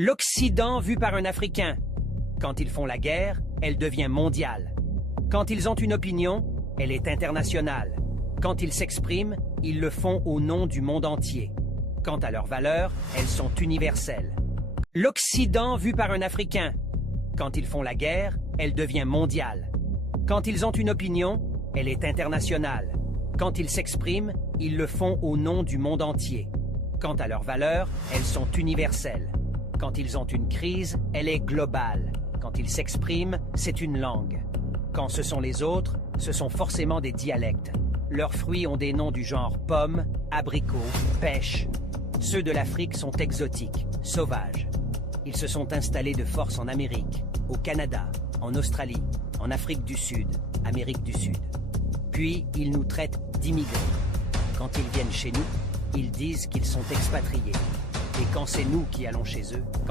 L'Occident vu par un Africain. Quand ils font la guerre, elle devient mondiale. Quand ils ont une opinion, elle est internationale. Quand ils s'expriment, ils le font au nom du monde entier. Quant à leurs valeurs, elles sont universelles. L'Occident vu par un Africain. Quand ils font la guerre, elle devient mondiale. Quand ils ont une opinion, elle est internationale. Quand ils s'expriment, ils le font au nom du monde entier. Quant à leurs valeurs, elles sont universelles. Quand ils ont une crise, elle est globale. Quand ils s'expriment, c'est une langue. Quand ce sont les autres, ce sont forcément des dialectes. Leurs fruits ont des noms du genre pomme, abricot, pêche. Ceux de l'Afrique sont exotiques, sauvages. Ils se sont installés de force en Amérique, au Canada, en Australie, en Afrique du Sud, Amérique du Sud. Puis, ils nous traitent d'immigrés. Quand ils viennent chez nous, ils disent qu'ils sont expatriés. Et quand c'est nous qui allons chez eux,